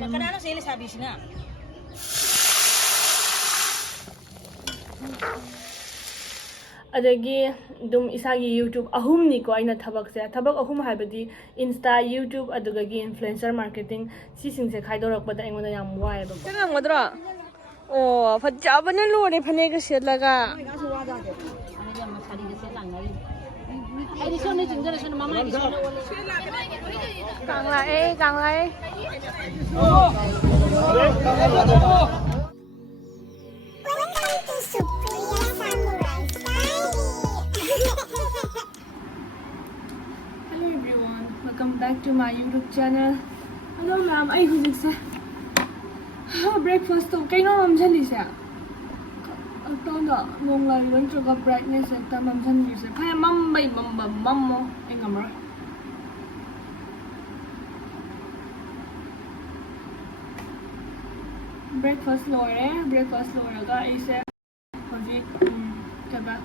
Magkano sila sabi siya nga? Adagi dum isagi YouTube ahum ni ko aina thabak se thabak ahum haibadi Insta YouTube adugagi influencer marketing si singse khaidorak bada engona yam wai ba chang ngodra oh phajabana lore phane ga selaga kangla Hello everyone, welcome back to my YouTube channel. Hello ma'am, I who is breakfast to kayo ma'am jali siya. Ito na, nung lagi lang siya brightness at ma'am jali siya. Kaya ma'am mo, ay ngamra. Breakfast lore ga ay siya. Hojik, kaba.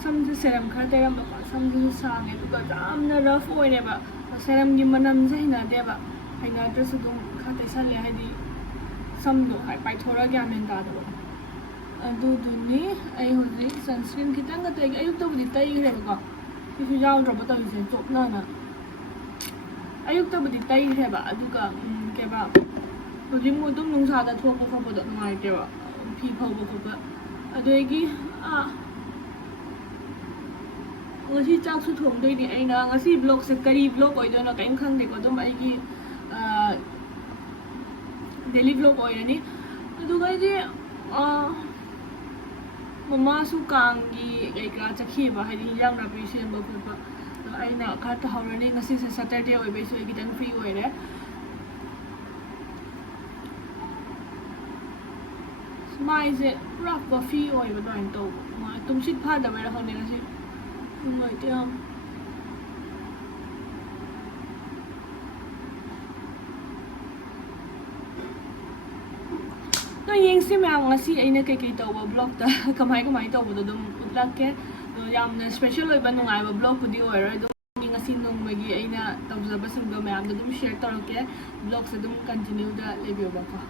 Samju seram khar teram ba samju sange ba jamna rough oine ba seram gi manam jai na de ba aina to su dum kha te sal ya hadi samdo hai pai thora gya men da do adu du ni ai hoji sunscreen kitang ga te ayuk to budi tai gre ba ko fi jaw dro ba to je chop na na ayuk to budi tai gre ba adu ka ke ba hoji mu dum nung sa da thok ko ba do ngai te ba phi phau ba ko ba adu gi ngasi chak su thong dei ni aina ngasi vlog se kari vlog oi do na kaim khang de ko dum ai gi daily vlog oi ni adu ga ji mama su kang gi ai ka chakhi ba hai yang na bi sem ba pu ba aina kha ta hawrani ngasi se saturday oi be su gi dan free oi re mai se rough coffee oi ba doin to ma tum sit pha da ba ra hone ngasi Mày thấy không? Tuy nhiên xem nào là si anh cái tàu vào blog ta kamai tàu vào đó utlak ke yam special oi ban ngai vào blog video rồi đó nhưng ngasi nung magi anh tàu za basing do ma'am da dum share taro ke blog sa dum continue da review ba ka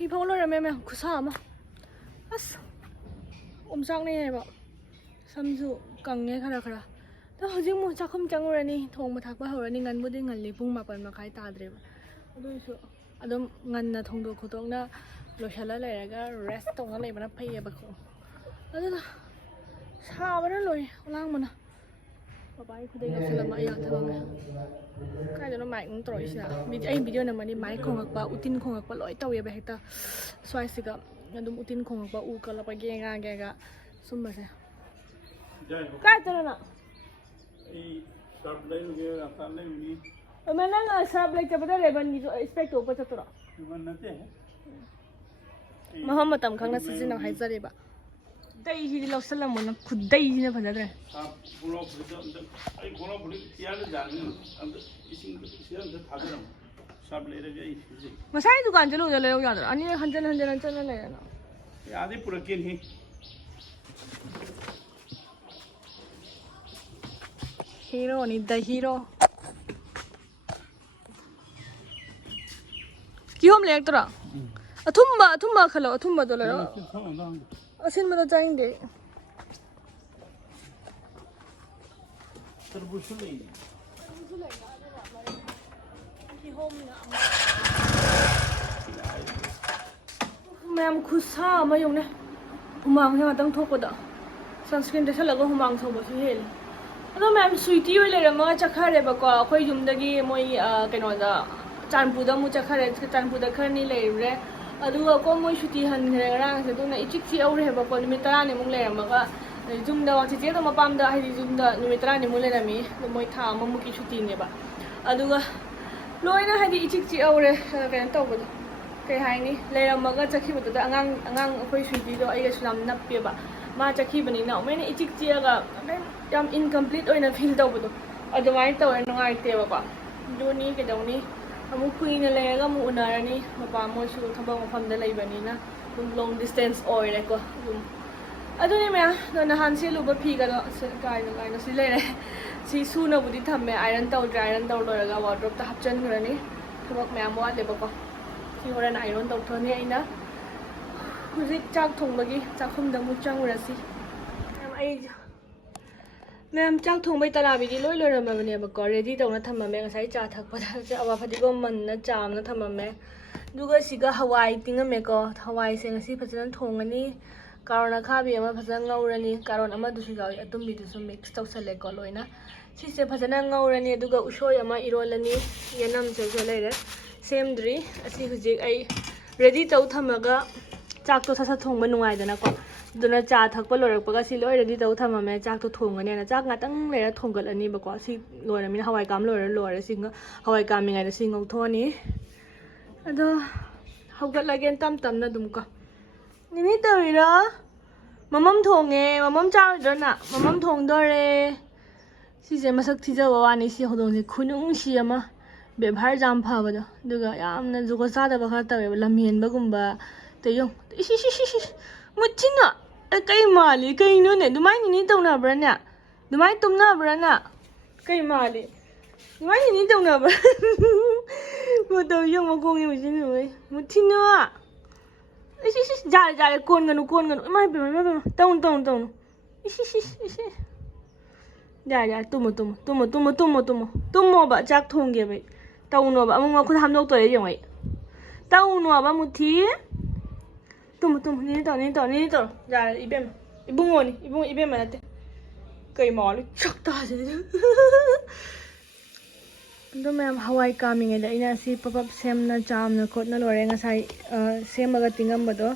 Hi phong lo me me khusa ma as sang ne ba samju kange khara ta hojing mo chakhum changurani thong ma thakpa horani ngan budi ngalli pung ma pan ma khai ta dre ba adu su adum ngan na thong do khotok na lo shala le ga rest tong na le ba na phai ba ko adu na sa ba na loi lang ma na Bapak aku dah selama ma ya ta ba kai do na mai ng troi sia video na mani mai khong ak ba utin khong ak pa loi taw ya ba heta swai siga adum utin khong ak ba u ka la pa ge ga sum ba se kai to na sab lai ge ata lai ni mana nga sab lai cha ba le ban ni expect to pa cha to ra man na te Muhammad tam khang na si na hai zare ba dai hi lo salam na khudai ni na phada dre sab bulo budo ai gono budi tiya le dan ni and ising siya da tha da sab lai re ge isi masai dukan chalo le ya da ani hanjan chan le na ya adi pura kin hi hero ni the hero Kiyom le ektra athumba khalo athumba do le asin ma da chainde तरबूज ले ma'am खुसा ama yung ne humang he matang thok da sunscreen de sala go humang so bo si hel ꯑꯗꯣ ꯃꯌꯥꯝ sweetie ꯑꯣꯏ ꯂꯩꯔꯝꯃꯒ ꯆꯠꯈ꯭ꯔꯦꯕꯀꯣ ꯑꯩꯈꯣꯏ ꯌꯨꯝꯗꯒꯤ ꯃꯣꯏ ꯀꯩꯅꯣꯗ ꯆꯥꯟꯄꯨꯔꯗ ꯑꯃꯨꯛ ꯆꯠꯈ꯭ꯔꯦ ꯆꯥꯟꯄꯨꯔꯗ ꯈꯔꯅꯤ ꯂꯩꯔꯨꯔꯦ ꯑꯗꯨꯒ ꯀꯣ ꯃꯣꯏ ꯁꯨꯇꯤ ꯍꯟꯈ꯭ꯔꯦ ꯉꯔꯥꯡꯁꯦ ꯑꯗꯨꯅ ꯏꯆꯤꯛ ꯆꯤꯛꯍꯧꯔꯦꯕꯀꯣ ꯅꯨꯃꯤꯠ 10ꯅꯤꯃꯨꯛ ꯂꯩꯔꯝꯃꯒ ꯌꯨꯝꯗ ꯆꯤꯆꯦꯗꯣ ꯃꯄꯥꯝꯗ ꯍꯥꯏꯗꯤ ꯌꯨꯝꯗ ꯅꯨꯃꯤꯠ 10ꯅꯤꯃꯨꯛ ꯂꯩꯔꯝꯃꯤ ꯑꯗꯣ ꯃꯣꯏ ꯊꯥ ꯑꯃꯃꯨꯛꯀꯤ ꯁꯨꯇꯤꯅꯦꯕ ꯑꯗꯨꯒ ꯂꯣꯏꯅ ꯍꯥꯏꯗꯤ ꯏꯆꯤꯛ ꯆꯤꯛꯍꯧꯔꯦ ꯀꯩꯅꯣ ꯇꯧꯕꯗꯣ ꯀꯩ ꯍꯥꯏꯅꯤ ꯂꯩꯔꯝꯃꯒ ꯆꯠꯈꯤꯕꯗꯨꯗ ꯑꯉꯥꯡ ꯑꯩꯈꯣꯏ ꯁꯨꯇꯤꯗꯣ ꯑꯩꯒꯁꯨ ꯌꯥꯝ ꯅꯞꯄꯦꯕ ꯃꯥ ꯆꯠꯈꯤꯕꯅꯤꯅ ꯑꯃꯨꯛꯅ ꯏꯆꯤꯛ ꯆꯤꯛꯑꯒ ꯌꯥꯝ ꯏꯟꯀꯝꯄ꯭ꯂꯤꯠ ꯑꯣꯏꯅ ꯐꯤꯜ ꯇꯧꯕꯗꯣ ꯑꯗꯨꯃꯥꯏꯅ ꯇꯧꯔꯦ ꯅꯨꯡꯉꯥꯏꯇꯦꯕꯀꯣ ꯑꯗꯨꯅꯤ ꯀꯩꯗꯧꯅꯤ ꯑꯃꯨꯛ ꯀꯨꯏꯅ ꯂꯩꯔꯒ ꯑꯃꯨꯛ ꯎꯅꯔꯅꯤ ꯃꯄꯥ ꯃꯣꯏꯁꯨ ꯊꯕꯛ ꯃꯐꯝꯗ ꯂꯩꯕꯅꯤ나 ꯑꯗꯨꯝ ꯂꯣꯡ ꯗꯤꯁꯇꯦꯟꯁ ꯑꯣꯏꯔꯦꯀꯣ ꯑꯗꯨꯝ ꯑꯗꯨꯅꯤ ꯃꯌꯥꯝ ꯑꯗꯣ ꯅꯍꯥꯟ ꯁꯦꯠꯂꯨꯕ ꯐꯤꯒꯗꯣ ꯀꯥꯏꯅ ꯁꯤ ꯂꯩꯔꯦ ꯁꯤ ꯁꯨꯅꯕꯨꯗꯤ ꯊꯝꯃꯦ ꯑꯥꯏꯔꯟ ꯇꯧꯗ꯭ꯔꯦ ꯑꯥꯏꯔꯟ ꯇꯧ ꯂꯣꯏꯔꯒ ꯋꯥꯔꯗ꯭ꯔꯣꯞꯇ ꯍꯥꯞꯆꯤꯟꯈ꯭ꯔꯅꯤ ꯊꯕꯛ ꯃꯌꯥꯝ ꯋꯥꯠꯂꯦꯕꯀꯣ ꯁꯤ ꯍꯣꯔꯦꯟ ꯑꯥꯏꯔꯟ ꯇꯧꯊꯣꯛꯑꯅꯤ ꯑꯩꯅ ꯍꯧꯖꯤꯛ ꯆꯥꯛ ꯊꯣꯡꯕꯒꯤ ꯆꯥꯛꯈꯨꯝꯗ ꯑꯃꯨꯛ ꯆꯪꯉꯨꯔꯁꯤ ꯃꯌꯥꯝ ꯆꯥꯛ ꯊꯣꯡꯕꯩ ꯇꯔꯥꯕꯤꯗꯤ ꯂꯣꯏꯔꯝꯃꯕꯅꯦꯕꯀꯣ ꯔꯦꯗꯤ ꯇꯧꯅ ꯊꯝꯃꯝꯃꯦ ꯉꯁꯥꯏ ꯆꯥ ꯊꯛꯄꯗ ꯑꯋꯥ ꯐꯗꯤꯒꯣꯝ ꯃꯟꯅ ꯆꯥꯝꯅ ꯊꯝꯃꯝꯃꯦ ꯑꯗꯨꯒ ꯁꯤꯒ ꯍꯋꯥꯏ ꯇꯤꯡꯉꯝꯃꯦꯀꯣ ꯍꯋꯥꯏꯁꯦ ꯉꯁꯤ ꯐꯖꯅ ꯊꯣꯡꯉꯅꯤ ꯀꯥꯔꯣꯟ ꯑꯈꯥꯕꯤ ꯑꯃ ꯐꯖꯅ ꯉꯧꯔꯅꯤ ꯀꯥꯔꯣꯟ ꯑꯃꯗꯨꯁꯨ ꯌꯥꯎꯏ ꯑꯇꯨꯝꯕꯤꯗꯨꯁꯨ ꯃꯤꯛꯁ ꯇꯧꯁꯜꯂꯦꯀꯣ ꯂꯣꯏꯅ ꯁꯤꯁꯦ ꯐꯖꯅ ꯉꯧꯔꯅꯤ ꯑꯗꯨꯒ ꯎꯁꯣꯏ ꯑꯃ ꯏꯔꯣꯜꯂꯅꯤ ꯌꯦꯅꯝꯁꯦꯁꯨ ꯂꯩꯔꯦ ꯁꯦꯝꯗ꯭ꯔꯤ ꯑꯁꯤ ꯍꯧꯖꯤꯛ ꯑꯩ ꯔꯦꯗꯤ ꯇꯧ ꯊꯝꯃꯒ ꯆꯥꯛꯇꯣ ꯁꯠ ꯊꯣꯡꯕ ꯅꯨꯡꯉꯥꯏꯗꯅꯀꯣ ꯑꯗꯨꯅ ꯆꯥ ꯊꯛꯄ ꯂꯣꯏꯔꯛꯄꯒ ꯁꯤ ꯂꯣꯏ ꯔꯦꯗꯤ ꯇꯧ ꯊꯝꯃꯝꯃꯦ ꯆꯥꯛꯇꯣ ꯊꯣꯡꯒꯅꯦꯅ ꯆꯥꯛ ꯉꯥꯛꯇꯪ ꯂꯩꯔ ꯊꯣꯡꯒꯠꯂꯅꯤꯕꯀꯣ ꯁꯤ ꯂꯣꯏꯔꯃꯤꯅ ꯍꯋꯥꯏ ꯀꯥꯝ ꯂꯣꯏꯔꯦ ꯁꯤ ꯍꯋꯥꯏ ꯀꯥꯝꯃꯤꯉꯩꯗ ꯁꯤ ꯉꯧꯊꯣꯛꯑꯅꯤ ꯑꯗꯣ ꯍꯧꯒꯠꯂꯒꯦ ꯇꯞꯅ ꯑꯗꯨꯝ ꯀꯣ ꯅꯤꯅꯤ ꯇꯧꯔꯤꯔꯣ ꯃꯃꯝ ꯊꯣꯡꯉꯦ ꯃꯃꯝ ꯆꯥꯔꯣꯏꯗ꯭ꯔꯣꯅ ꯃꯃꯝ ꯊꯣꯡꯗꯣꯔꯦ ꯁꯤꯁꯦ ꯃꯁꯛ ꯊꯤꯖꯕ ꯋꯥꯅꯤ ꯁꯤ ꯍꯧꯗꯣꯡꯁꯦ ꯈꯨꯅꯨꯡꯁꯤ ꯑꯃ ꯕꯦꯚꯥꯔ ꯌꯥꯝ ꯐꯕꯗꯣ ꯑꯗꯨꯒ ꯌꯥꯝꯅ ꯖꯨꯒꯣꯠ ꯆꯥꯗꯕ ꯈꯔ ꯇꯧꯋꯦꯕ ꯂꯝꯍꯦꯟꯕꯒꯨꯝꯕ ꯇꯌꯣ ꯃꯨꯠꯊꯤꯅ ꯀꯩ ꯃꯥꯜꯂꯤ ꯀꯩꯅꯣꯅꯦ ꯑꯗꯨꯃꯥꯏꯅ ꯅꯤꯅꯤ ꯇꯧꯅꯕ꯭ꯔꯥꯅꯦ ꯑꯗꯨꯃꯥꯏꯅ ꯇꯨꯝꯅꯕ꯭ꯔꯥꯅ ꯀꯩ ꯃꯥꯜꯂꯤ ꯑꯗꯨꯃꯥꯏꯅ ꯅꯤꯅꯤ ꯇꯧꯅꯕ꯭ꯔꯥ ꯃꯇꯧ ꯌꯦꯡ ꯃꯈꯣꯡ ꯌꯦꯡꯁꯤꯟꯅꯨ ꯃꯨꯠꯊꯤꯅ ꯌꯥꯔꯦ ꯀꯣꯟꯒꯅꯨ ꯏꯃꯥ ꯏꯄꯦꯝꯃ ꯇꯧꯅꯨ ꯌꯥꯔꯦ ꯇꯨꯝꯃꯣꯕ ꯆꯥꯛ ꯊꯣꯡꯒꯦꯕ ꯇꯧꯅꯣꯕ ꯑꯃꯨꯛ ꯃꯈꯨꯠ ꯍꯥꯝꯗꯣꯛꯇꯣꯔꯦ ꯌꯦꯡꯉꯣ ꯑꯩ ꯇꯧꯅꯣꯕ ꯃꯨꯊꯤ ꯅꯤꯅꯤ ꯇꯧꯔꯣ ꯌꯥꯔꯦ ꯏꯕꯦꯝꯃ ꯏꯕꯨꯡꯉꯣꯅꯤ ꯏꯕꯦꯝꯃ ꯅꯠꯇꯦ ꯀꯩ ꯃꯥꯜꯂꯤ ꯁꯛꯇꯥꯁꯦ ꯑꯗꯣ ꯃꯌꯥꯝ ꯍꯋꯥꯏ ꯀꯥꯝꯃꯤꯉꯩꯗ ꯑꯩꯅ ꯑꯁꯤ ꯄꯞ ꯁꯦꯝꯅ ꯆꯥꯝꯅ ꯈꯣꯠꯅ ꯂꯣꯏꯔꯦ ꯉꯁꯥꯏ ꯁꯦꯝꯃꯒ ꯇꯤꯡꯉꯝꯕꯗꯣ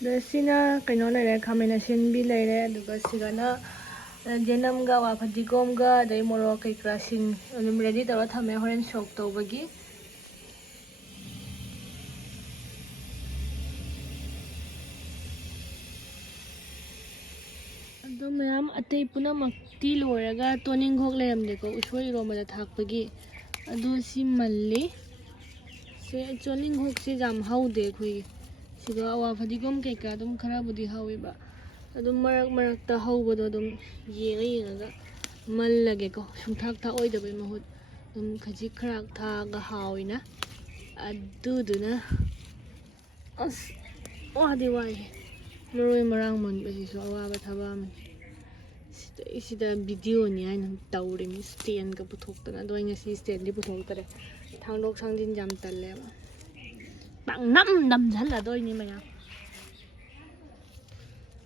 ꯑꯗꯣ ꯁꯤꯅ ꯀꯩꯅꯣ ꯂꯩꯔꯦ ꯈꯥꯃꯦꯟ ꯑꯁꯤꯟꯕꯤ ꯂꯩꯔꯦ ꯑꯗꯨꯒ ꯁꯤꯒꯅ ꯌꯦꯅꯝꯒ ꯑꯋꯥ ꯐꯗꯤꯒꯣꯝꯒ ꯑꯗꯩ ꯃꯣꯔꯣꯛ ꯀꯩꯀꯥ ꯁꯤꯡ ꯑꯗꯨꯝ ꯔꯦꯗꯤ ꯇꯧꯔ ꯊꯝꯃꯦ ꯍꯣꯔꯦꯟ ꯁꯣꯛ ꯇꯧꯕꯒꯤ ꯑꯗꯣ ꯃꯌꯥꯝ ꯑꯇꯩ ꯄꯨꯝꯅꯃꯛꯇꯤ ꯂꯣꯏꯔꯒ ꯇꯣꯅꯤꯡꯈꯣꯛ ꯂꯩꯔꯝꯗꯦꯀꯣ ꯎꯁꯣꯏ ꯏꯔꯣꯝꯕꯗ ꯊꯥꯛꯄꯒꯤ ꯑꯗꯣ ꯁꯤ ꯃꯜꯂꯤ ꯇꯣꯅꯤꯡꯈꯣꯛꯁꯦ ꯌꯥꯝ ꯍꯧꯗꯦ ꯑꯩꯈꯣꯏꯒꯤ ꯁꯤꯒ ꯑꯋꯥ ꯐꯗꯤꯒꯣꯝ ꯀꯩꯀꯥ ꯑꯗꯨꯝ ꯈꯔꯕꯨꯗꯤ ꯍꯧꯋꯦꯕ ꯑꯗꯨꯝ ꯃꯔꯛꯇ ꯍꯧꯕꯗꯣ ꯑꯗꯨꯝ ꯌꯦꯡꯉꯒ ꯃꯜꯂꯒꯦꯀꯣ ꯁꯨꯡꯊꯥꯛ ꯊꯥꯛꯑꯣꯏꯗꯕꯩ ꯃꯍꯨꯠ ꯑꯗꯨꯝ ꯈꯖꯤꯛ ꯈꯔ ꯊꯥꯛꯑꯒ ꯍꯥꯎꯏꯅ ꯑꯗꯨꯗꯨꯅ ꯑꯁ ꯋꯥꯗꯤ ꯋꯥꯏꯍꯦ ꯃꯔꯣꯏ ꯃꯔꯥꯡ ꯃꯟꯕꯁꯤꯁꯨ ꯑꯋꯥꯕ ꯊꯕꯛ ꯑꯃꯅꯤ ꯁꯤꯗ ꯚꯤꯗꯤꯑꯣꯅꯤ ꯍꯥꯏꯅ ꯇꯧꯔꯤꯅꯤ ꯏꯁꯇꯦꯟꯒ ꯄꯨꯊꯣꯛꯇꯅ ꯑꯗꯣ ꯑꯩ ꯉꯁꯤ ꯏꯁꯇꯦꯟꯗꯤ ꯄꯨꯊꯣꯛꯇꯔꯦ ꯊꯥꯡꯗꯣꯛ ꯊꯥꯡꯖꯤꯟ ꯌꯥꯝ ꯇꯜꯂꯦꯕ ꯅꯝꯁꯤꯜꯂꯗꯣꯏꯅꯤ ꯃꯌꯥꯝ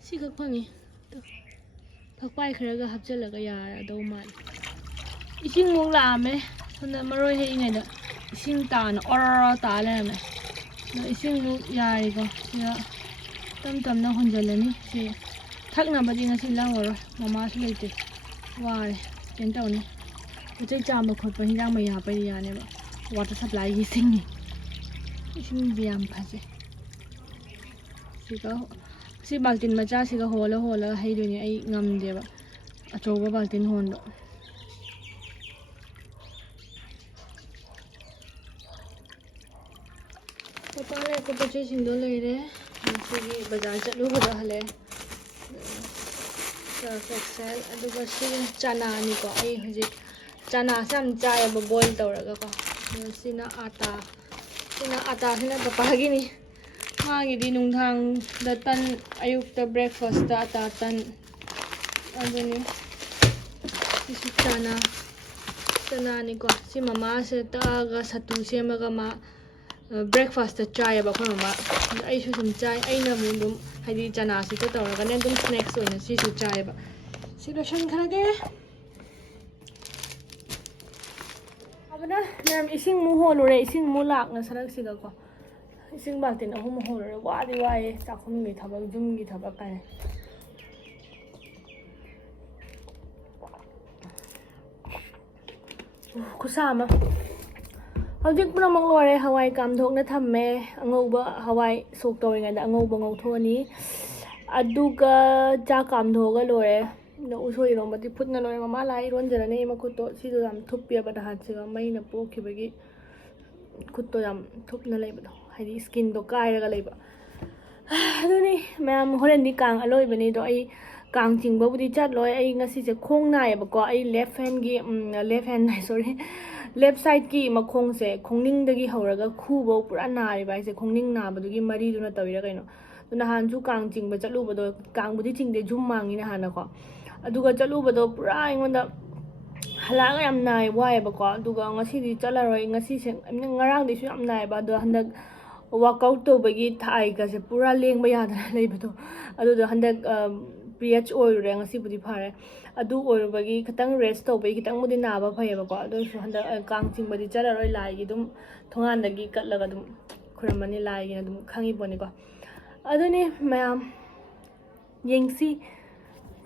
ꯁꯤꯈꯛ ꯐꯪꯉꯤ ꯐꯛꯄꯥꯏ ꯈꯔꯒ ꯍꯥꯞꯆꯤꯜꯂꯒ ꯌꯥꯔꯗꯧ ꯃꯥꯜꯂꯦ ꯏꯁꯤꯡꯃꯨꯛ ꯂꯥꯛꯑꯝꯃꯦ ꯁꯣꯝꯗ ꯃꯔꯣꯏ ꯍꯦꯛꯏꯉꯩꯗ ꯏꯁꯤꯡ ꯇꯥꯅ ꯑꯣꯔ ꯇꯥ ꯂꯩꯔꯝꯃꯦ ꯑꯗꯣ ꯏꯁꯤꯡꯃꯨꯛ ꯌꯥꯔꯤꯀꯣ ꯁꯤꯗ ꯇꯞꯅ ꯍꯣꯟꯖꯜꯂꯅꯤ ꯁꯤ ꯊꯛꯅꯕꯗꯤ ꯉꯁꯤ ꯂꯧꯔꯔꯣꯏ ꯃꯃꯥꯁꯨ ꯂꯩꯇꯦ ꯋꯥꯔꯦ ꯀꯩꯅꯣ ꯇꯧꯅꯤ ꯄꯣꯠꯆꯩ ꯆꯥꯝꯕ ꯈꯣꯠꯄ ꯍꯤꯟꯖꯥꯡ ꯃꯩ ꯍꯥꯞꯄꯗꯤ ꯌꯥꯅꯦꯕ ꯋꯥꯇꯔ ꯁꯄ꯭ꯂꯥꯏꯒꯤ ꯏꯁꯤꯡꯗꯤ ꯌꯥꯝ ꯐꯖꯩ ꯁꯤ ꯕꯥꯜꯇꯤꯟ ꯃꯆꯥꯁꯤꯒ ꯍꯣꯜꯂꯒ ꯍꯩꯗꯣꯏꯅꯦ ꯑꯩ ꯉꯝꯗꯦꯕ ꯑꯆꯧꯕ ꯕꯥꯜꯇꯤꯟ ꯍꯣꯟꯕ ꯃꯄꯥꯟ ꯂꯩꯔꯛꯄ ꯄꯣꯠ ꯆꯩꯁꯤꯡꯗꯣ ꯂꯩꯔꯦ ꯉꯁꯤꯒꯤ ꯕꯖꯥꯔ ꯆꯠꯂꯨꯕꯗꯣ ꯍꯜꯂꯛꯑꯦ ꯁꯔꯐ ꯑꯦꯛꯁꯦꯜ ꯑꯗꯨꯒ ꯁꯤ ꯆꯅꯥꯅꯤꯀꯣ ꯑꯩ ꯍꯧꯖꯤꯛ ꯆꯅꯥꯁꯦ ꯌꯥꯝ ꯆꯥꯏꯑꯕ ꯕꯣꯏꯜ ꯇꯧꯔꯒꯀꯣ ꯑꯗꯣ ꯁꯤꯅ ꯑꯇꯥꯁꯤꯅ ꯄꯄꯥꯒꯤꯅꯤ ꯃꯥꯒꯤꯗꯤ ꯅꯨꯡꯗꯥꯡꯗ ꯇꯟ ꯑꯌꯨꯛꯇ ꯕ꯭ꯔꯦꯛꯐꯥꯁꯇ ꯑꯇꯥ ꯇꯟ ꯑꯗꯨꯅꯤ ꯁꯤꯁꯨ ꯆꯅꯥꯅꯤꯀꯣ ꯁꯤ ꯃꯃꯥꯁꯦ ꯇꯛꯑꯒ ꯁꯠꯇꯨ ꯁꯦꯝꯃꯒ ꯃꯥ ꯕ꯭ꯔꯦꯛꯐꯥꯁꯇ ꯆꯥꯏꯑꯕ ꯑꯩꯈꯣꯏ ꯃꯃꯥ ꯑꯗꯣ ꯑꯩꯁꯨ ꯑꯗꯨꯝ ꯆꯥꯏ ꯑꯩꯅ ꯑꯃꯨꯛ ꯑꯗꯨꯝ ꯍꯥꯏꯗꯤ ꯆꯅꯥꯁꯤꯒ ꯇꯧꯔꯒꯅꯦ ꯑꯗꯨꯝ ꯁ꯭ꯅꯦꯛꯁ ꯑꯣꯏꯅ ꯁꯤꯁꯨ ꯆꯥꯏꯑꯕ ꯁꯤ ꯂꯣꯏꯁꯟꯈ꯭ꯔꯒꯦ ꯁꯥꯕꯅ ꯃꯌꯥꯝ ꯏꯁꯤꯡ ꯃꯨꯛ ꯍꯣꯜꯂꯨꯔꯦ ꯏꯁꯤꯡ ꯃꯨꯛ ꯂꯥꯛꯅ ꯁꯔꯛꯁꯤꯗꯀꯣ ꯏꯁꯤꯡ ꯕꯥꯜꯇꯤꯟ 3 ꯍꯣꯜꯂꯨꯔꯦ ꯋꯥꯗꯤ ꯋꯥꯏꯑꯦ ꯆꯥꯛꯈꯨꯝꯒꯤ ꯊꯕꯛ ꯌꯨꯝꯒꯤ ꯊꯕꯛ ꯀꯥꯏꯅ ꯈꯨꯠꯁꯥ ꯑꯃ ꯍꯧꯖꯤꯛ ꯄꯨꯝꯅꯃꯛ ꯂꯣꯏꯔꯦ ꯍꯋꯥꯏ ꯀꯥꯝꯊꯣꯛꯅ ꯊꯝꯃꯦ ꯑꯉꯧꯕ ꯍꯋꯥꯏ ꯁꯣꯛ ꯇꯧꯔꯤꯉꯩꯗ ꯑꯉꯧꯕ ꯉꯧꯊꯣꯛꯑꯅꯤ ꯑꯗꯨꯒ ꯆꯥꯛ ꯀꯥꯝꯊꯣꯛꯑꯒ ꯂꯣꯏꯔꯦ ꯎꯁꯣꯏ ꯏꯔꯣꯝꯕꯗꯤ ꯐꯨꯠꯅ ꯂꯣꯏꯔꯦ ꯃꯃꯥ ꯂꯥꯛꯑ ꯏꯔꯣꯟꯖꯔꯅꯤ ꯃꯈꯨꯠꯇꯣ ꯁꯤꯗꯣ ꯌꯥꯝ ꯊꯨꯞꯄꯦꯕ ꯅꯍꯥꯟꯁꯤꯒ ꯃꯩꯅ ꯄꯣꯛꯈꯤꯕꯒꯤ ꯈꯨꯠꯇꯣ ꯌꯥꯝ ꯊꯨꯞꯅ ꯂꯩꯕꯗꯣ ꯍꯥꯏꯗꯤ ꯁ꯭ꯀꯤꯟꯗꯣ ꯀꯥꯏꯔꯒ ꯂꯩꯕ ꯑꯗꯨꯅꯤ ꯃꯌꯥꯝ ꯍꯣꯔꯦꯟꯗꯤ ꯀꯥꯡ ꯑꯂꯣꯏꯕꯅꯤ ꯑꯗꯣ ꯑꯩ ꯀꯥꯡ ꯆꯤꯡꯕꯕꯨꯗꯤ ꯆꯠꯂꯣꯏ ꯑꯩ ꯉꯁꯤꯁꯦ ꯈꯣꯡ ꯅꯥꯏꯌꯦꯕꯀꯣ ꯑꯩ ꯂꯦꯐ ꯍꯦꯟ ꯁꯣꯔꯤ ꯂꯦꯐ ꯁꯥꯏꯠꯀꯤ ꯃꯈꯣꯡꯁꯦ ꯈꯣꯡꯅꯤꯡꯗꯒꯤ ꯍꯧꯔꯒ ꯈꯨꯕꯧ ꯄꯨꯔꯥ ꯅꯥꯔꯤꯕ ꯍꯥꯏꯁꯦ ꯈꯣꯡꯅꯤꯡ ꯅꯥꯕꯗꯨꯒꯤ ꯃꯔꯤꯗꯨꯅ ꯇꯧꯔꯤꯔꯥ ꯀꯩꯅꯣ ꯑꯗꯣ ꯅꯍꯥꯟꯁꯨ ꯀꯥꯡ ꯆꯤꯡꯕ ꯆꯠꯂꯨꯕꯗꯣ ꯀꯥꯡꯕꯨꯗꯤ ꯆꯤꯡꯗꯦ ꯖꯨꯝ ꯃꯥꯡꯉꯤ ꯅꯍꯥꯟꯅꯀꯣ ꯑꯗꯨꯒ ꯆꯠꯂꯨꯕꯗꯣ ꯄꯨꯔꯥ ꯑꯩꯉꯣꯟꯗ ꯍꯜꯂꯛꯑꯒ ꯌꯥꯝ ꯅꯥꯏ ꯋꯥꯏꯑꯦꯕꯀꯣ ꯑꯗꯨꯒ ꯉꯁꯤꯗꯤ ꯆꯠꯂꯔꯣꯏ ꯉꯁꯤꯁꯦ ꯉꯔꯥꯡꯗꯩꯁꯨ ꯌꯥꯝ ꯅꯥꯏꯌꯦꯕ ꯑꯗꯣ ꯍꯟꯗꯛ ꯋꯥꯛꯑꯥꯎꯠ ꯇꯧꯕꯒꯤ ꯊꯥꯏꯒꯁꯦ ꯄꯨꯔꯥ ꯂꯦꯡꯕ ꯌꯥꯗꯅ ꯂꯩꯕꯗꯣ ꯑꯗꯨꯗꯣ ꯍꯟꯗꯛ PH ꯑꯣꯏꯔꯨꯔꯦ ꯉꯁꯤꯕꯨꯗꯤ ꯐꯔꯦ ꯑꯗꯨ ꯑꯣꯏꯔꯨꯕꯒꯤ ꯈꯤꯇꯪ ꯔꯦꯁ ꯇꯧꯕꯒꯤ ꯈꯤꯇꯪꯕꯨꯗꯤ ꯅꯥꯕ ꯐꯩꯌꯦꯕꯀꯣ ꯑꯗꯨ ꯑꯣꯏꯔꯁꯨ ꯍꯟꯗꯛ ꯀꯥꯡ ꯆꯤꯡꯕꯗꯤ ꯆꯠꯂꯔꯣꯏ ꯂꯥꯏꯒꯤ ꯑꯗꯨꯝ ꯊꯣꯡꯒꯥꯟꯗꯒꯤ ꯀꯠꯂꯒ ꯑꯗꯨꯝ ꯈꯨꯔꯨꯝꯃꯅꯤ ꯂꯥꯏꯒꯤꯅ ꯑꯗꯨꯝ ꯈꯪꯉꯤꯄꯣꯠꯅꯤꯀꯣ ꯑꯗꯨꯅꯤ ꯃꯌꯥꯝ ꯌꯦꯡꯁꯤ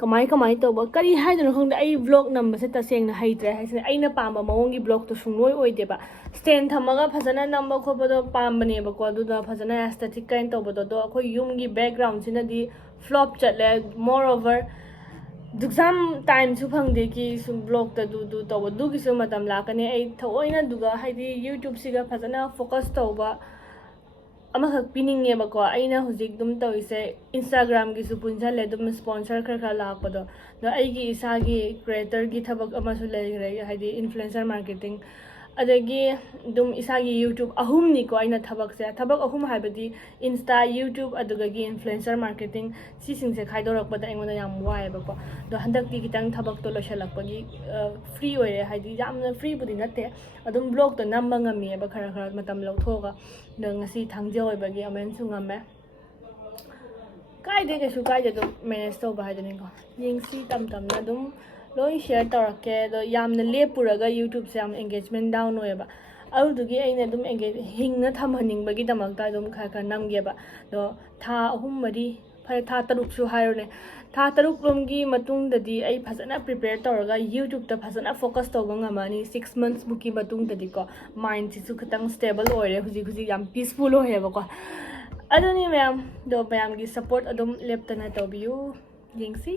ꯀꯃꯥꯏ ꯇꯧꯕ ꯀꯔꯤ ꯍꯥꯏꯗꯣꯏꯅꯣ ꯈꯪꯗꯦ ꯑꯩ ꯕ꯭ꯂꯣꯛ ꯅꯝꯕꯁꯦ ꯇꯁꯦꯡꯅ ꯍꯩꯇ꯭ꯔꯦ ꯍꯥꯏꯁꯤꯅꯦ ꯑꯩꯅ ꯄꯥꯝꯕ ꯃꯑꯣꯡꯒꯤ ꯕ꯭ꯂꯣꯛꯇꯣ ꯁꯨꯡꯂꯣꯏ ꯑꯣꯏꯗꯦꯕ ꯁ꯭ꯇꯦꯟ ꯊꯝꯃꯒ ꯐꯖꯅ ꯅꯝꯕ ꯈꯣꯠꯄꯗꯣ ꯄꯥꯝꯕꯅꯦꯕꯀꯣ ꯑꯗꯨꯗ ꯐꯖꯅ ꯑꯦꯁꯊꯦꯇꯤꯛ ꯀꯥꯏꯅ ꯇꯧꯕꯗꯣ ꯑꯗꯣ ꯑꯩꯈꯣꯏ ꯌꯨꯝꯒꯤ ꯕꯦꯛꯒ꯭ꯔꯥꯎꯟꯁꯤꯅꯗꯤ ꯐ꯭ꯂꯣꯞ ꯆꯠꯂꯦ ꯃꯣꯔ ꯑꯣꯚꯔ ꯑꯦꯛꯖꯥꯝ ꯇꯥꯏꯝꯁꯨ ꯐꯪꯗꯦ ꯀꯤ ꯁꯨꯝ ꯕ꯭ꯂꯣꯛꯇ ꯑꯗꯨ ꯇꯧꯕ ꯑꯗꯨꯒꯤꯁꯨ ꯃꯇꯝ ꯂꯥꯛꯀꯅꯤ ꯑꯩ ꯊꯑꯣꯏꯅ ꯑꯗꯨꯒ ꯍꯥꯏꯗꯤ ꯌꯨꯇ꯭ꯌꯨꯕꯁꯤꯒ ꯐꯖꯅ ꯐꯣꯀꯁ ꯇꯧꯕ ꯑꯃꯈꯛ ꯄꯤꯅꯤꯡꯉꯦꯕꯀꯣ ꯑꯩꯅ ꯍꯧꯖꯤꯛ ꯑꯗꯨꯝ ꯇꯧꯔꯤꯁꯦ ꯏꯟꯁꯇꯥꯒ꯭ꯔꯥꯝꯒꯤꯁꯨ ꯄꯨꯟꯁꯤꯜꯂꯦ ꯑꯗꯨꯝ ꯁ꯭ꯄꯣꯟꯁꯔ ꯈꯔ ꯂꯥꯛꯄꯗꯣ ꯑꯗꯣ ꯑꯩꯒꯤ ꯏꯁꯥꯒꯤ ꯀ꯭ꯔꯤꯌꯦꯇꯔꯒꯤ ꯊꯕꯛ ꯑꯃꯁꯨ ꯂꯩꯈ꯭ꯔꯦ ꯍꯥꯏꯗꯤ ꯏꯟꯐ꯭ꯂꯨꯌꯦꯟꯁꯔ ꯃꯥꯔꯀꯦꯇꯤꯡ ꯑꯗꯒꯤ ꯑꯗꯨꯝ ꯏꯁꯥꯒꯤ ꯌꯨꯇ꯭ꯌꯨꯕ 3ꯅꯤꯀꯣ ꯑꯩꯅ ꯊꯕꯛꯁꯦ ꯊꯕꯛ 3 ꯍꯥꯏꯕꯗꯤ ꯏꯟꯁꯇꯥ ꯌꯨꯇ꯭ꯌꯨꯕ ꯑꯗꯨꯒꯒꯤ ꯏꯟꯐ꯭ꯂꯨꯌꯦꯟꯁꯔ ꯃꯥꯔꯀꯦꯇꯤꯡ ꯁꯤꯁꯤꯡꯁꯦ ꯈꯥꯏꯗꯣꯔꯛꯄꯗ ꯑꯩꯉꯣꯟꯗ ꯌꯥꯝ ꯋꯥꯏꯑꯦꯕꯀꯣ ꯑꯗꯣ ꯍꯟꯗꯛꯇꯤ ꯈꯤꯇꯪ ꯊꯕꯛꯇꯣ ꯂꯣꯏꯁꯤꯜꯂꯛꯄꯒꯤ ꯐ꯭ꯔꯤ ꯑꯣꯏꯔꯦ ꯍꯥꯏꯗꯤ ꯌꯥꯝꯅ ꯐ꯭ꯔꯤꯕꯨꯗꯤ ꯅꯠꯇꯦ ꯑꯗꯨꯝ ꯕ꯭ꯂꯣꯛꯇꯣ ꯅꯝꯕ ꯉꯝꯃꯤꯑꯕ ꯈꯔ ꯃꯇꯝ ꯂꯧꯊꯣꯛꯑꯒ ꯑꯗꯣ ꯉꯁꯤ ꯊꯥꯡꯖ ꯑꯣꯏꯕꯒꯤ ꯑꯃꯨꯛꯁꯨ ꯉꯝꯃꯦ ꯀꯥꯏꯗꯦ ꯀꯩꯁꯨ ꯀꯥꯏꯗꯦ ꯑꯗꯨꯝ ꯃꯦꯅꯦꯖ ꯇꯧꯕ ꯍꯥꯏꯗꯨꯅꯤꯀꯣ ꯌꯦꯡꯁꯤ ꯇꯝꯅ ꯑꯗꯨꯝ ꯂꯣꯏ ꯁꯤꯌꯔ ꯇꯧꯔꯛꯀꯦ ꯑꯗꯣ ꯌꯥꯝꯅ ꯂꯦꯞꯄꯨꯔꯒ ꯌꯨꯇ꯭ꯌꯨꯕꯁꯦ ꯌꯥꯝ ꯑꯦꯡꯒꯦꯖꯃꯦꯟ ꯗꯥꯎꯟ ꯑꯣꯏꯌꯦꯕ ꯑꯗꯨꯗꯨꯒꯤ ꯑꯩꯅ ꯑꯗꯨꯝ ꯍꯤꯡꯅ ꯊꯝꯍꯟꯅꯤꯡꯕꯒꯤꯗꯃꯛꯇ ꯑꯗꯨꯝꯈꯔ ꯅꯝꯒꯦꯕ ꯑꯗꯣ ꯊꯥ 3-4 ꯐꯔꯦ ꯊꯥ 6ꯁꯨ ꯍꯥꯏꯔꯨꯅꯦ ꯊꯥ 6 ꯂꯣꯝꯒꯤ ꯃꯇꯨꯡꯗꯗꯤ ꯑꯩ ꯐꯖꯅ ꯄ꯭ꯔꯤꯄꯦꯌꯔ ꯇꯧꯔꯒ ꯌꯨꯇ꯭ꯌꯨꯕꯇ ꯐꯖꯅ ꯐꯣꯀꯁ ꯇꯧꯕ ꯉꯝꯃꯅꯤ 6 monthsꯃꯨꯛꯀꯤ ꯃꯇꯨꯡꯗꯗꯤꯀꯣ ꯃꯥꯏꯟꯁꯤꯁꯨ ꯈꯤꯇꯪ ꯁ꯭ꯇꯦꯕꯜ ꯑꯣꯏꯔꯦ ꯍꯧꯖꯤꯛ ꯌꯥꯝ ꯄꯤꯁꯐꯨꯜ ꯑꯣꯏꯔꯦꯕꯀꯣ ꯑꯗꯨꯅꯤ ꯃꯌꯥꯝ ꯑꯗꯣ ꯃꯌꯥꯝꯒꯤ ꯁꯞꯄꯣꯔꯠ ꯑꯗꯨꯝ ꯂꯦꯞꯇꯅ ꯇꯧꯕꯤꯌꯨ ꯌꯦꯡꯁꯤ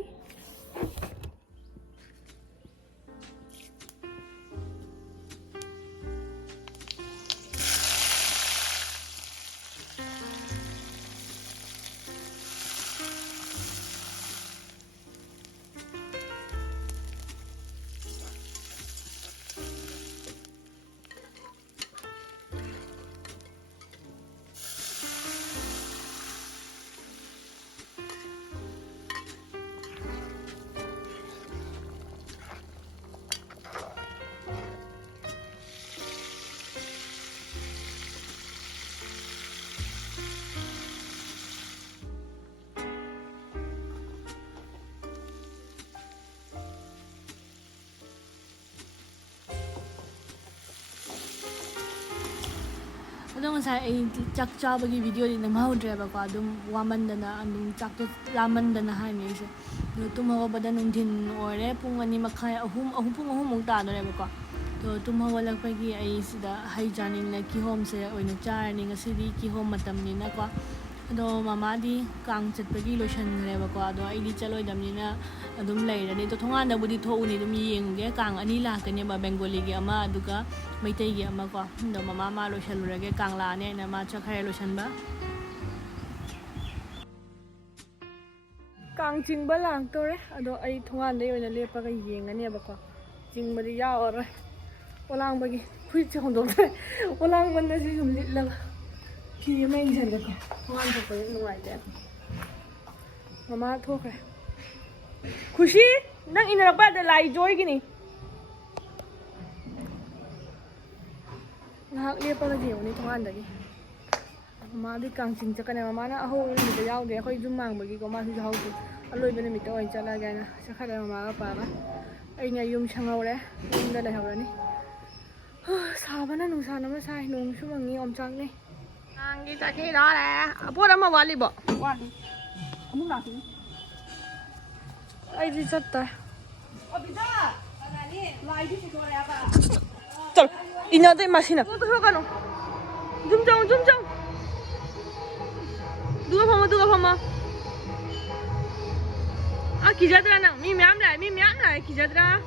ꯑꯗꯣ ꯉꯁꯥꯏ ꯑꯩ ꯆꯥꯛ ꯆꯥꯕꯒꯤ ꯚꯤꯗꯤꯑꯣꯗꯤ ꯅꯝꯍꯧꯗ꯭ꯔꯦꯕꯀꯣ ꯑꯗꯨꯝ ꯋꯥꯃꯟꯗꯅ ꯑꯗꯨꯝ ꯆꯥꯛꯇꯣ ꯂꯥꯃꯟꯗꯅ ꯍꯥꯏꯅꯤ ꯑꯩꯁꯦ ꯑꯗꯣ ꯇꯨꯝ ꯍꯧꯒꯠꯄꯗ ꯅꯨꯡꯊꯤꯟ ꯑꯣꯏꯔꯦ ꯄꯨꯡ 2:30 ꯄꯨꯡ 3 ꯇꯥꯗꯣꯔꯦꯕꯀꯣ ꯑꯗꯣ ꯇꯨꯝ ꯍꯧꯒꯠꯂꯛꯄꯒꯤ ꯑꯩ ꯁꯤꯗ ꯍꯩ ꯆꯥꯅꯤꯡꯅ ꯀꯤꯍꯣꯝꯁꯦ ꯑꯣꯏꯅ ꯆꯥꯔꯅꯤ ꯉꯁꯤꯗꯤ ꯀꯤꯍꯣꯝ ꯃꯇꯝꯅꯤꯅꯀꯣ ꯑꯗꯣ ꯃꯃꯥꯗꯤ ꯀꯥꯡ ꯆꯠꯄꯒꯤ ꯂꯣꯏꯁꯟꯈ꯭ꯔꯦꯕꯀꯣ ꯑꯗꯣ ꯑꯩꯗꯤ ꯆꯠꯂꯣꯏꯗꯕꯅꯤ나 ꯑꯗꯨꯝ ꯂꯩꯔꯅꯤ ꯑꯗꯣ ꯊꯣꯡꯒꯥꯟꯗꯕꯨꯗꯤ ꯊꯣꯛꯎꯅꯤ ꯑꯗꯨꯝ ꯌꯦꯡꯉꯨꯒꯦ ꯀꯥꯡ 2 ꯂꯥꯛꯀꯅꯦꯕ ꯕꯦꯡꯒꯣꯂꯤꯒꯤ ꯑꯃ ꯑꯗꯨꯒ ꯃꯩꯇꯩꯒꯤ ꯑꯃꯀꯣ ꯑꯗꯣ ꯃꯥ ꯂꯣꯏꯁꯜꯂꯨꯔꯒꯦ ꯀꯥꯡ ꯂꯥꯛꯑꯅꯤ ꯑꯩꯅ ꯃꯥ ꯆꯠꯈ꯭ꯔꯦ ꯂꯣꯏꯁꯟꯕ ꯀꯥꯡ ꯆꯤꯡꯕ ꯂꯥꯛꯇꯣꯔꯦ ꯑꯗꯣ ꯑꯩ ꯊꯣꯡꯒꯥꯟꯗꯩ ꯑꯣꯏꯅ ꯂꯦꯞꯄꯒ ꯌꯦꯡꯉꯅꯦꯕꯀꯣ ꯆꯤꯡꯕꯗꯤ ꯌꯥꯎꯔꯔꯣꯏ ꯑꯣꯂꯥꯡꯕꯒꯤ ꯐꯨꯔꯤꯠꯁꯦ ꯍꯣꯡꯗꯣꯛꯇ꯭ꯔꯦ ꯑꯣꯂꯥꯡꯕꯅꯁꯨ ꯁꯨꯝ ꯂꯤꯠꯂꯒ ꯐꯤ ꯑꯃ ꯏꯟꯁꯤꯜꯂꯦꯀꯣ ꯊꯣꯡꯒꯥꯟ ꯊꯣꯛꯄꯗꯤ ꯅꯨꯡꯉꯥꯏꯇꯦ ꯃꯃꯥ ꯊꯣꯛꯈ꯭ꯔꯦ ꯈꯨꯁꯤ ꯅꯪ ꯏꯟꯅꯔꯛꯄ ꯌꯥꯗ ꯂꯥꯏ ꯖꯣꯏꯒꯤꯅꯤ ꯉꯥꯏꯍꯥꯛ ꯂꯦꯞꯄꯒ ꯌꯦꯡꯉꯨꯅꯤ ꯊꯣꯡꯒꯥꯟꯗꯒꯤ ꯃꯃꯥꯗꯤ ꯀꯥꯡ ꯆꯤꯡ ꯆꯠꯀꯅꯦ ꯃꯃꯥꯅ ꯑꯍꯧꯕ ꯅꯨꯃꯤꯠꯇ ꯌꯥꯎꯗꯦ ꯑꯩꯈꯣꯏ ꯌꯨꯝ ꯃꯥꯡꯕꯒꯤꯀꯣ ꯃꯥꯁꯨ ꯌꯥꯎꯗꯦ ꯑꯂꯣꯏꯕ ꯅꯨꯃꯤꯠꯇ ꯑꯣꯏꯅ ꯆꯠꯂꯒꯦ ꯍꯥꯏꯅ ꯆꯠꯈ꯭ꯔꯦ ꯃꯃꯥꯒ ꯄꯥꯒ ꯑꯩꯅ ꯌꯨꯝ ꯁꯪꯍꯧꯔꯦ ꯌꯨꯝꯗ ꯂꯩꯍꯧꯔꯅꯤ 사바나 농사나 마사이 농수망이 엄청네. 안기 자기 나래. 보라 마 와리 봐. 와리. 아무 나지. 아이디 졌다. 비자. 아니, 라이디 좋아야 봐. 쩔. 이녀들 마시나. 또 들어가노. 좀. 누가 봐마. 아 기자들아 나 미미암라 기자들아.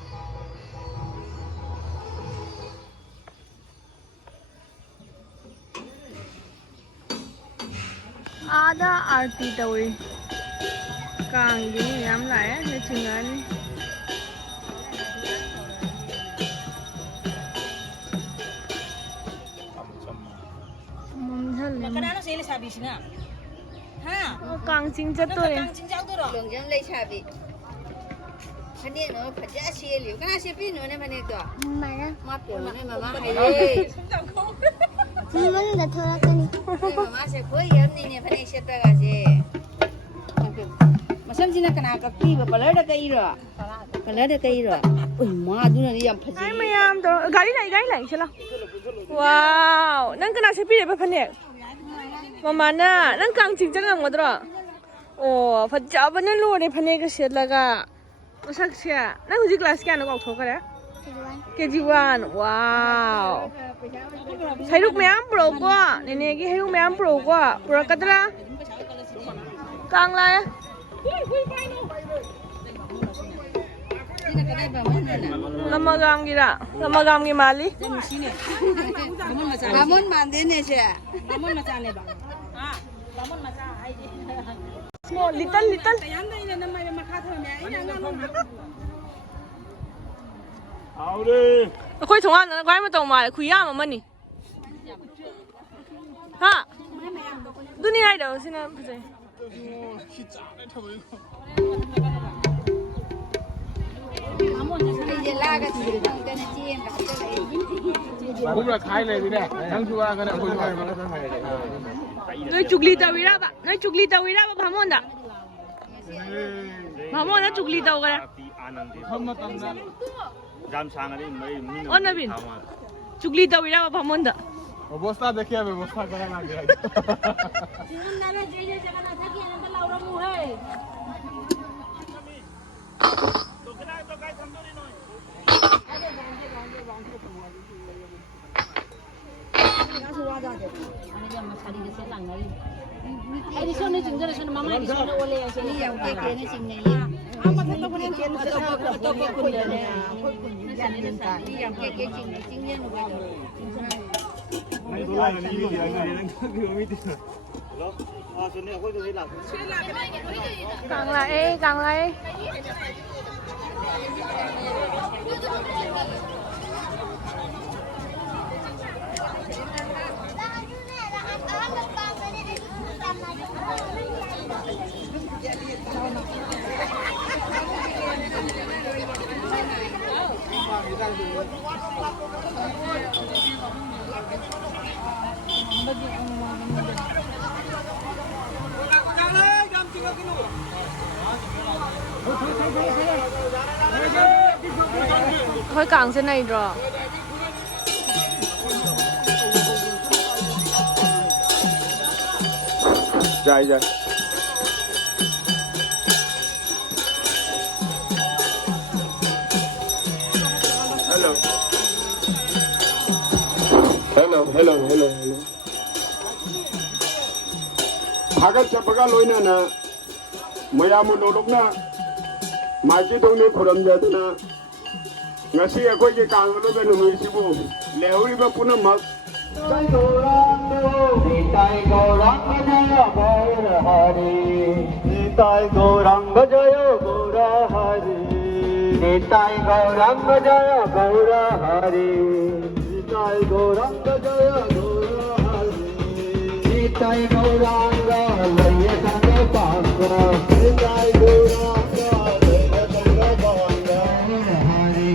आधा आरती तवे कांगी याम लाया ने चिंगानी मंझल ने Makadano sila sabi siya. Ha? कांग चिंग चतोरे Ang sinjang to ro. Longjang lay sabi. Panik no, paja siya liu. Kana siya pino na manik to. मारा Mapyo na mama hay. मन द थोड़ा कनी Mama siya koi yam ni ne panik siya ta ga je. Masam sina kana ka pi ba color da kai ro. Color da kai ro. Ui ma du na ni yam phaji. ai mayam to गाड़ी लाई चला wow नंग कना से P रे फने mama ना नंग Kong चिंग चंग ngodro ओ फजाबन लोरे फने का सेलगा मसक से नंग हुजी क्लास क्या नो गौ करे KG1 वाओ हैरुक मैम प्रो को नेने की हैरुक मैम प्रो को प्रो कतरा कांग लाए Sina kana ba mon na. Lamagam gi mali Amon mande ne siya. Lamon macha ne ba. Ha? Lamon macha ai ji. small little Yan na ina na may makha tho me. Ina nga no. เอาดิ khoi thong an na kwai ma tong ma khu ya ma mani ha duni ai do sina phai Ai je la ga ti ga na chien ka ta lai. ผมราคายเลยดิเนี่ยทั้งชัวร์กันนะคุยกันมาแล้วทั้งไงเลย noi chukli ta wira ba bhamon da bhamon na chukli ta ga ทำมาตั้งนาน 감상하는 뭐 on nabin chukli ta wira ba bhamon da অবস্থা দেখে ব্যবস্থা করা লাগে Sinun na na je jaga na thaki na ta laura mu hai. Ai di sini jengger sini mama di sini oleh yang sini yang Ke ke ne sing ne ya. apa tu pun yang sini atau pun yang ni. Ni yang ke sing ne sing ne no ba do. 아니 놀라는 이거 이런 그거 밑에 아 좋네 거기도 해라 càng lại hơi cảng trên này rồi যায় hello hagat chapaga loina na mayamu nolokna maji dongni khuram jadana ngasi akoi ke kanglo be nu sibu leuri ba puna mak jai gaurang jaya gaur hari nitai gaurang jaya gaur hari nitai gaurang jaya gaur hari nitai gaurang jaya gaur hari nitai gaurang laiye sange panga nitai gaurang laiye sange panga hari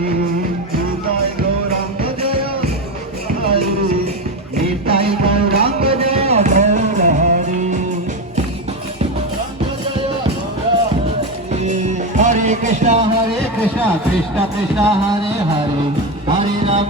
nitai gaurang jaya hari nitai gaurang jaya gaur hari Hare Krishna Krishna Krishna Hare Hare Hare Ram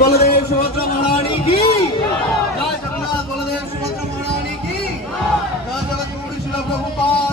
Baldev Subhadra महारानी की जय जगन्नाथ बलदेव सुभद्रा महारानी की जय जगत गुरु शिल प्रभुपाद